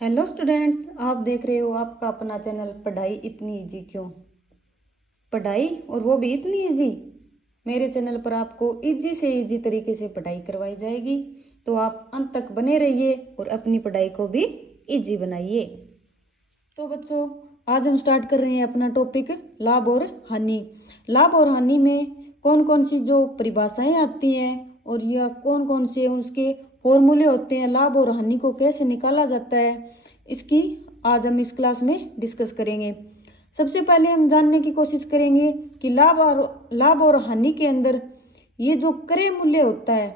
Hello students, आप देख रहे हो आपका अपना चैनल पढ़ाई इतनी इजी क्यों। पढ़ाई और वो भी इतनी इजी। मेरे चैनल पर आपको इजी से इजी तरीके से पढ़ाई करवाई जाएगी, तो आप अंत तक बने रहिए और अपनी पढ़ाई को भी इजी बनाइए। तो बच्चों, आज हम स्टार्ट कर रहे हैं अपना टॉपिक लाभ और हानि। लाभ और हानि में कौन कौन सी जो परिभाषाएं आती हैं और या कौन कौन से उसके फॉर्मूले होते हैं, लाभ और हानि को कैसे निकाला जाता है, इसकी आज हम इस क्लास में डिस्कस करेंगे। सबसे पहले हम जानने की कोशिश करेंगे कि लाभ और हानि के अंदर ये जो क्रय मूल्य होता है,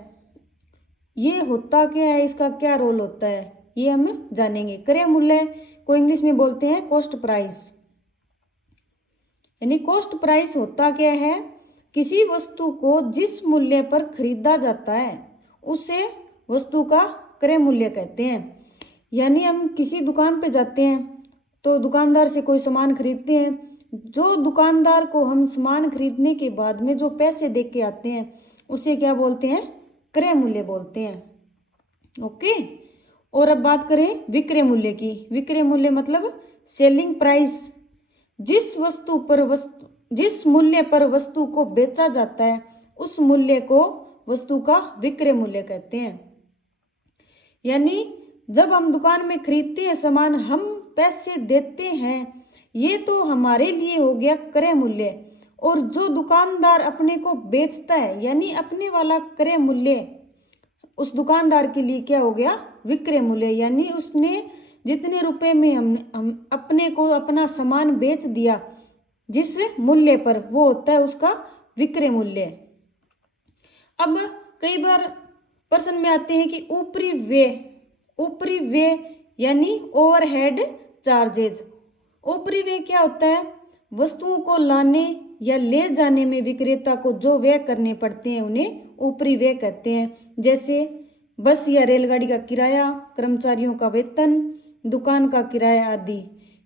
ये होता क्या है, इसका क्या रोल होता है, ये हम जानेंगे। क्रय मूल्य को इंग्लिश में बोलते हैं कॉस्ट प्राइस। यानी कॉस्ट प्राइस होता क्या है, किसी वस्तु को जिस मूल्य पर खरीदा जाता है उसे वस्तु का क्रय मूल्य कहते हैं। यानी हम किसी दुकान पे जाते हैं तो दुकानदार से कोई सामान खरीदते हैं, जो दुकानदार को हम सामान खरीदने के बाद में जो पैसे दे के आते हैं उसे क्या बोलते हैं, क्रय मूल्य बोलते हैं। ओके। और अब बात करें विक्रय मूल्य की। विक्रय मूल्य मतलब सेलिंग प्राइस। जिस मूल्य पर वस्तु को बेचा जाता है उस मूल्य को वस्तु का विक्रय मूल्य कहते हैं। यानी जब हम दुकान में खरीदते हैं सामान, हम पैसे देते हैं, ये तो हमारे लिए हो गया क्रय मूल्य। और जो दुकानदार अपने को बेचता है यानी अपने वाला क्रय मूल्य, उस दुकानदार के लिए क्या हो गया, विक्रय मूल्य। यानी उसने जितने रुपए में हम अपने को अपना सामान बेच दिया जिस मूल्य पर, वो होता है उसका विक्रय मूल्य। अब कई बार प्रश्न में आते हैं कि ऊपरी व्यय यानी ओवरहेड चार्जेज। ऊपरी व्यय क्या होता है, वस्तुओं को लाने या ले जाने में विक्रेता को जो व्यय करने पड़ते हैं उन्हें ऊपरी व्यय कहते हैं। जैसे बस या रेलगाड़ी का किराया, कर्मचारियों का वेतन, दुकान का किराया आदि।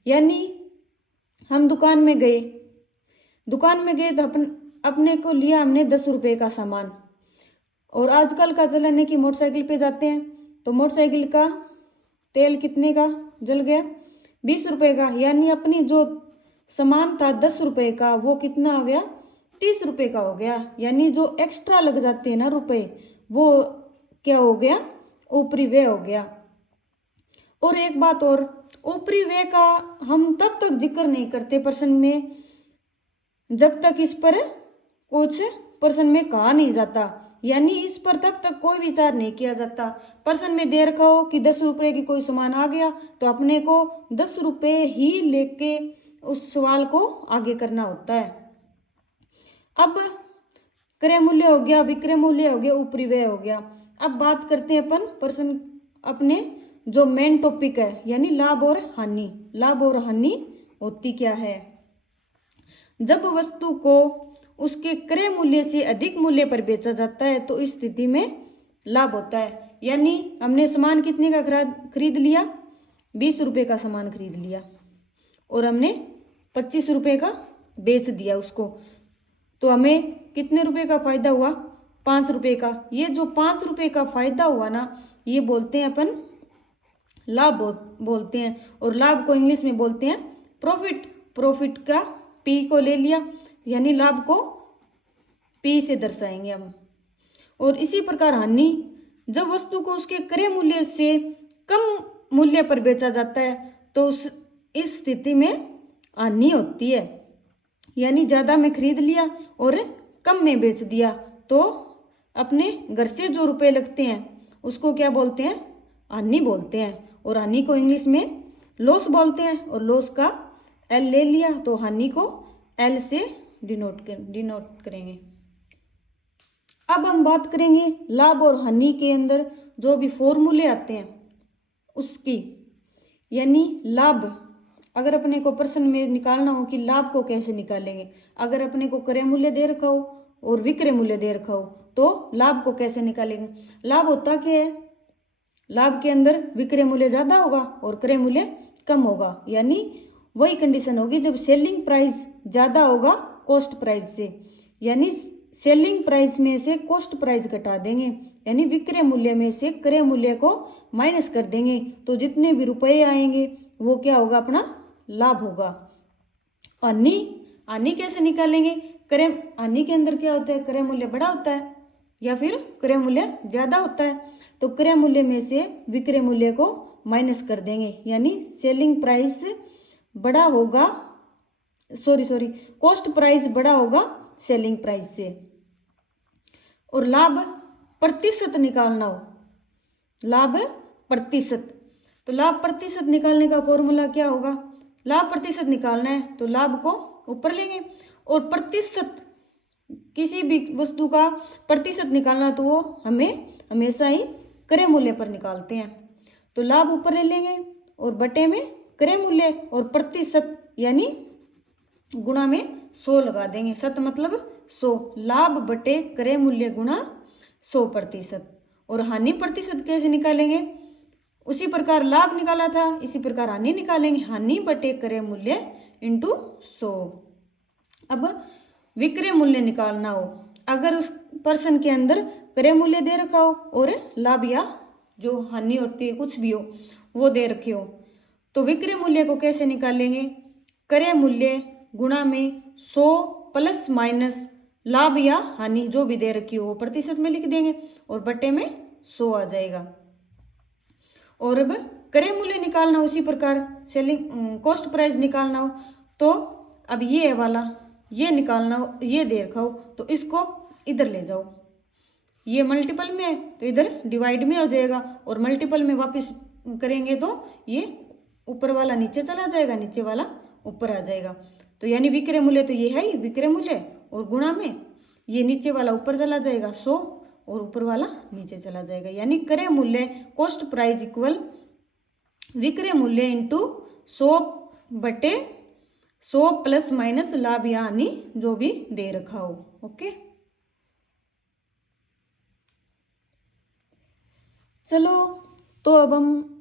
यानी हम दुकान में गए तो अपने को लिया हमने 10 रुपए का सामान, और आजकल का चलन है कि मोटरसाइकिल पे जाते हैं तो मोटरसाइकिल का तेल कितने का जल गया, 20 रुपए का। यानी अपनी जो सामान था 10 रुपए का, वो कितना हो गया, 30 रुपए का हो गया। यानी जो एक्स्ट्रा लग जाते हैं ना रुपए, वो क्या हो गया, ऊपरी व्यय हो गया। और एक बात और, ऊपरी व्यय का हम तब तक जिक्र नहीं करते प्रश्न में जब तक इस पर कुछ प्रश्न में कहा नहीं जाता। यानी इस पर तब तक कोई विचार नहीं किया जाता। प्रश्न में दे रखा हो कि 10 रुपए की कोई सामान आ गया तो अपने को 10 रुपए ही लेके उस सवाल को आगे करना होता है। अब क्रय मूल्य हो गया, विक्रय मूल्य हो गया, ऊपरी व्यय हो गया। अब बात करते हैं अपन प्रश्न अपने जो मेन टॉपिक है, यानी लाभ और हानि। लाभ और हानि होती क्या है, जब वस्तु को उसके क्रय मूल्य से अधिक मूल्य पर बेचा जाता है तो इस स्थिति में लाभ होता है। यानी हमने सामान कितने का खरीद लिया, 20 रुपए का सामान खरीद लिया और हमने 25 रुपए का बेच दिया उसको, तो हमें कितने रुपए का फायदा हुआ, 5 रुपए का। ये जो 5 रुपए का फायदा हुआ ना, ये बोलते हैं अपन लाभ बोलते हैं। और लाभ को इंग्लिश में बोलते हैं प्रॉफिट। प्रॉफिट का पी को ले लिया, यानी लाभ को पी से दर्शाएंगे हम। और इसी प्रकार हानि, जब वस्तु को उसके क्रय मूल्य से कम मूल्य पर बेचा जाता है तो इस स्थिति में हानि होती है। यानी ज्यादा में खरीद लिया और कम में बेच दिया तो अपने घर से जो रुपए लगते हैं उसको क्या बोलते हैं, हानि बोलते हैं। और हानि को इंग्लिश में लॉस बोलते हैं, और लॉस का एल ले लिया तो हानि को एल से डिनोट करेंगे। अब हम बात करेंगे लाभ और हानि के अंदर जो भी फॉर्मूले आते हैं उसकी। यानी लाभ, अगर अपने को प्रश्न में निकालना हो कि लाभ को कैसे निकालेंगे, अगर अपने को क्रय मूल्य दे रखा हो और विक्रय मूल्य दे रखा हो तो लाभ को कैसे निकालेंगे। लाभ होता क्या है, लाभ के अंदर विक्रय मूल्य ज्यादा होगा और क्रय मूल्य कम होगा। यानी वही कंडीशन होगी जब सेलिंग प्राइस ज्यादा होगा कॉस्ट प्राइस से। यानी सेलिंग प्राइस में से कॉस्ट प्राइस घटा देंगे, यानी विक्रय मूल्य में से क्रय मूल्य को माइनस कर देंगे, तो जितने भी रुपए आएंगे वो क्या होगा, अपना लाभ होगा। हानि, हानि कैसे निकालेंगे, क्रय हानि के अंदर क्या होता है, क्रय मूल्य बड़ा होता है या फिर क्रय मूल्य ज्यादा होता है, तो क्रय मूल्य में से विक्रय मूल्य को माइनस कर देंगे, यानी सेलिंग प्राइस बड़ा होगा, कॉस्ट प्राइस बड़ा होगा सेलिंग प्राइस से। और लाभ प्रतिशत निकालना हो, लाभ प्रतिशत, तो लाभ प्रतिशत निकालने का फॉर्मूला क्या होगा, लाभ प्रतिशत निकालना है तो लाभ को ऊपर लेंगे, और प्रतिशत किसी भी वस्तु का प्रतिशत निकालना तो वो हमें हमेशा ही क्रय मूल्य पर निकालते हैं, तो लाभ ऊपर ले लेंगे और बटे में क्रय मूल्य, और प्रतिशत यानी गुणा में 100 लगा देंगे, शत मतलब 100, लाभ बटे क्रय मूल्य गुणा 100%। और हानि प्रतिशत कैसे निकालेंगे, उसी प्रकार लाभ निकाला था इसी प्रकार हानि निकालेंगे, हानि बटे क्रय मूल्य इंटू 100। अब विक्रय मूल्य निकालना हो, अगर उस पर्सन के अंदर क्रय मूल्य दे रखा हो और लाभ या जो हानि होती है कुछ भी हो वो दे रखे हो, तो विक्रय मूल्य को कैसे निकालेंगे, क्रय मूल्य गुणा में 100 प्लस माइनस लाभ या हानि जो भी दे रखी हो वो प्रतिशत में लिख देंगे और बटे में 100 आ जाएगा। और अब क्रय मूल्य निकालना, उसी प्रकार सेलिंग कॉस्ट प्राइस निकालना हो, तो अब ये वाला ये निकालना हो, ये दे रखा हो तो इसको इधर ले जाओ, ये मल्टीपल में है तो इधर डिवाइड में हो जाएगा, और मल्टीपल में वापस करेंगे तो ये ऊपर वाला नीचे चला जाएगा, नीचे वाला ऊपर आ जाएगा, तो यानी विक्रय मूल्य तो ये है ही विक्रय मूल्य, और गुणा में ये नीचे वाला ऊपर चला जाएगा 100 और ऊपर वाला नीचे चला जाएगा, यानी क्रय मूल्य कॉस्ट प्राइस इक्वल विक्रय मूल्य इंटू 100 बटे 100 प्लस माइनस लाभ या हानि जो भी दे रखा हो। ओके, चलो तो अब हम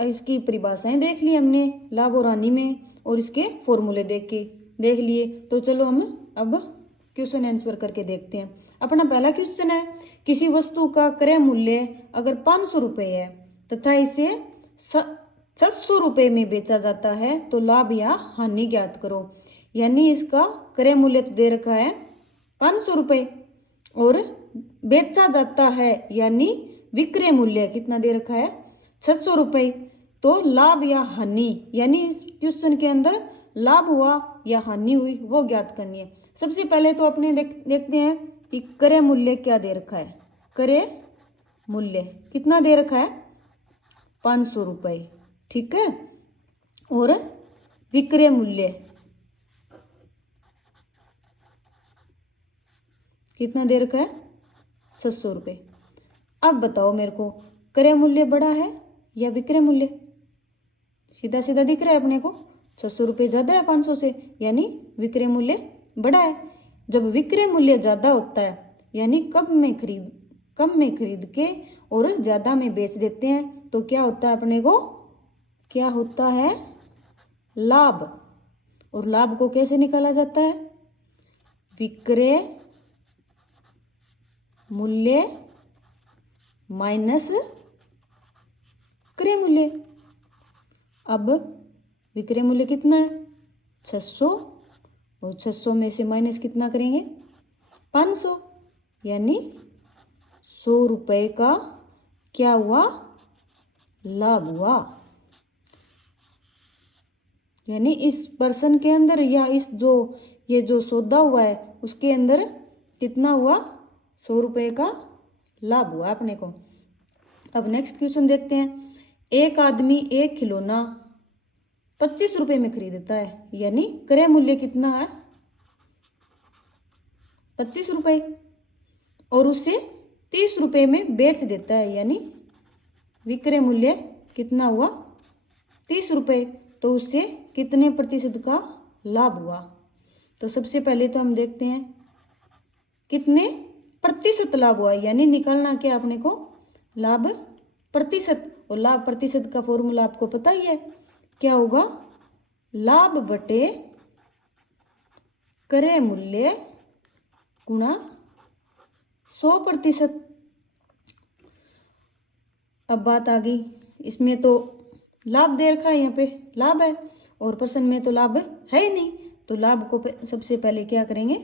इसकी परिभाषाएं देख ली हमने लाभ और हानि में, और इसके फॉर्मूले देख लिए, तो चलो हम अब क्वेश्चन आंसर करके देखते हैं। अपना पहला क्वेश्चन है, किसी वस्तु का क्रय मूल्य अगर 500 रुपये है तथा इसे 600 रुपये में बेचा जाता है तो लाभ या हानि ज्ञात करो, यानी इसका क्रय मूल्य तो दे रखा है 500 रुपये और बेचा जाता है यानी विक्रय मूल्य कितना दे रखा है 600 रुपये, तो लाभ या हानि यानी इस क्वेश्चन के अंदर लाभ हुआ या हानि हुई वो ज्ञात करनी है। सबसे पहले तो अपने देखते हैं कि क्रय मूल्य क्या दे रखा है, क्रय मूल्य कितना दे रखा है 500 रुपये, ठीक है, और विक्रय मूल्य कितना दे रखा है 600 रुपये। अब बताओ मेरे को क्रय मूल्य बड़ा है या विक्रय मूल्य, सीधा सीधा दिख रहा है अपने को 600 रुपये ज्यादा है 500 से, यानी विक्रय मूल्य बड़ा है। जब विक्रय मूल्य ज्यादा होता है यानी कम में खरीद के और ज्यादा में बेच देते हैं तो क्या होता है अपने को, क्या होता है लाभ, और लाभ को कैसे निकाला जाता है, विक्रय मूल्य माइनस क्रय मूल्य। अब विक्रय मूल्य कितना है 600 और 600 में से माइनस कितना करेंगे 500, यानी 100 रुपये का क्या हुआ लाभ हुआ, यानी इस पर्सन के अंदर या इस ये जो सौदा हुआ है उसके अंदर कितना हुआ 100 रुपये का लाभ हुआ अपने को। अब नेक्स्ट क्वेश्चन देखते हैं, एक आदमी एक खिलौना 25 रुपये में खरीदता है, यानी क्रय मूल्य कितना है 25 रुपये, और उसे 30 रुपये में बेच देता है, यानी विक्रय मूल्य कितना हुआ 30 रुपये, तो उससे कितने प्रतिशत का लाभ हुआ। तो सबसे पहले तो हम देखते हैं कितने प्रतिशत लाभ हुआ, यानी निकालना क्या अपने को लाभ प्रतिशत, और लाभ प्रतिशत का फॉर्मूला आपको पता ही है क्या होगा, लाभ बटे क्रय मूल्य गुणा 100%। अब बात आ गई, इसमें तो लाभ दे रखा है, यहाँ पे लाभ है और प्रश्न में तो लाभ है ही नहीं, तो लाभ को सबसे पहले क्या करेंगे,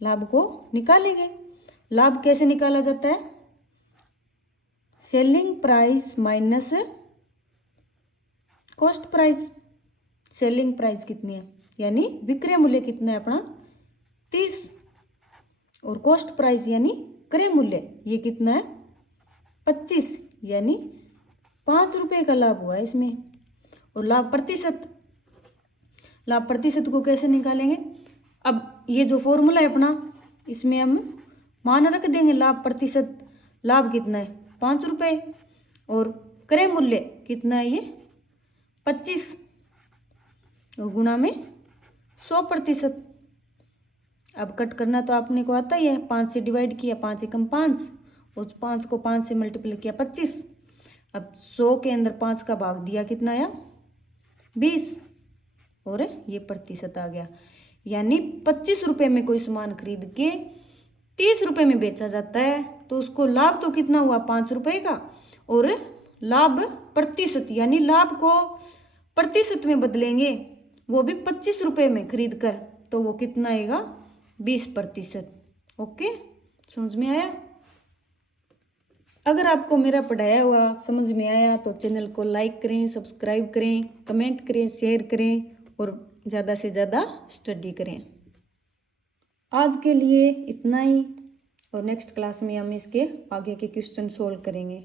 लाभ को निकालेंगे। लाभ कैसे निकाला जाता है, selling price minus cost price. Selling price कितनी है, यानी विक्रय मूल्य कितना है अपना 30, और कॉस्ट प्राइस यानी क्रय मूल्य ये कितना है 25, यानी 5 रुपये का लाभ हुआ इसमें। और लाभ प्रतिशत, लाभ प्रतिशत को कैसे निकालेंगे, अब ये जो फॉर्मूला है अपना, इसमें हम मान रख देंगे लाभ प्रतिशत, लाभ कितना है 5 रुपये और क्रय मूल्य कितना है ये 25, और गुणा में 100%। अब कट करना तो आपने को आता ही है, 5 से डिवाइड किया, 5 एकम 5, और 5 को 5 से मल्टीप्लाई किया 25। अब 100 के अंदर 5 का भाग दिया, कितना आया 20, और ये प्रतिशत आ गया। यानी 25 रुपये में कोई सामान खरीद के 30 रुपये में बेचा जाता है, तो उसको लाभ तो कितना हुआ 5 रुपये का, और लाभ प्रतिशत यानी लाभ को प्रतिशत में बदलेंगे, वो भी 25 रुपये में खरीद कर, तो वो कितना आएगा 20%। ओके, समझ में आया। अगर आपको मेरा पढ़ाया हुआ समझ में आया तो चैनल को लाइक करें, सब्सक्राइब करें, कमेंट करें, शेयर करें और ज़्यादा से ज़्यादा स्टडी करें। आज के लिए इतना ही, और नेक्स्ट क्लास में हम इसके आगे के क्वेश्चन सोल्व करेंगे।